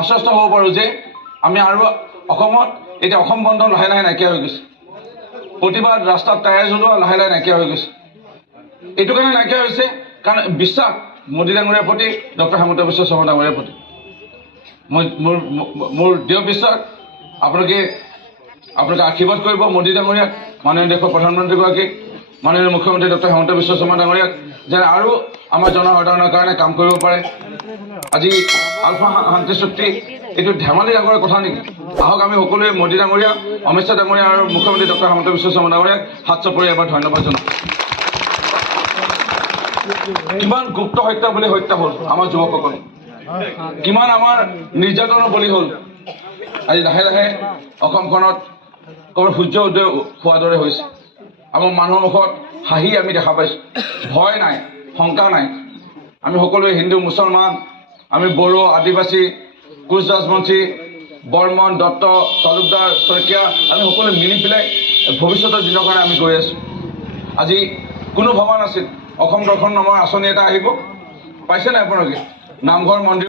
আশ্বস্ত হ'ব পাৰোঁ যে আমি আৰু অসমত এতিয়া অসম বন্ধ লাহে লাহে নাইকিয়া হৈ গৈছে। প্ৰতিবাদ ৰাস্তাত টায়াৰ জ্বলোৱা লাহে লাহে নাইকিয়া হৈ গৈছে। এইটো কাৰণে নাইকিয়া হৈছে কাৰণ বিশ্বাস মোদী ডাঙৰীয়াৰ প্ৰতি, ডক্টৰ হিমন্ত বিশ্ব শৰ্মা ডাঙৰীয়াৰ প্ৰতি মোৰ দৃঢ় বিশ্বাস। আপোনালোকে আশীৰ্বাদ কৰিব মোদী ডাঙৰীয়াক, মাননীয় দেশৰ প্ৰধানমন্ত্ৰীগৰাকীক, মাননীয় মুখ্যমন্ত্ৰী ডক্টৰ হিমন্ত বিশ্ব শৰ্মা ডাঙৰীয়াক, যেন আৰু আমাৰ জনসাধাৰণৰ কাৰণে কাম কৰিব পাৰে। আজি আলফা শান্তি চুক্তি এইটো ধেমালি ডাঙৰ কথা নেকি? আহক আমি সকলোৱে মোদী ডাঙৰীয়া, অমিত শ্বাহ ডাঙৰীয়া আৰু মুখ্যমন্ত্ৰী ডক্টৰ হিমন্ত বিশ্ব শৰ্মা ডাঙৰীয়াক হাত চাপৰি এবাৰ ধন্যবাদ জনাওঁ। কিমান গুপ্ত হত্যা বুলি হত্যা হ'ল আমাৰ যুৱকসকল, কিমান আমাৰ নিৰ্যাতনৰ বলি হ'ল। আজি লাহে লাহে অসমখনত ক'ৰবাত সূৰ্য উদয় হোৱাৰ দৰে হৈছে। আমাৰ মানুহৰ মুখত হাঁহি আমি দেখা পাইছোঁ, ভয় নাই, শংকা নাই। আমি সকলোৱে হিন্দু মুছলমান, আমি বড়ো, আদিবাসী, কোচ ৰাজবংশী, বৰ্মন, দত্ত, তালুকদাৰ, শইকীয়া, আমি সকলোৱে মিলি পেলাই ভৱিষ্যতৰ দিনৰ কাৰণে আমি গৈ আছোঁ। আজি কোনো ভবা নাছিল অসম দৰ্শন নামৰ আঁচনি এটা আহিব। পাইছে নাই আপোনালোকে? নামঘৰ মন্দিৰ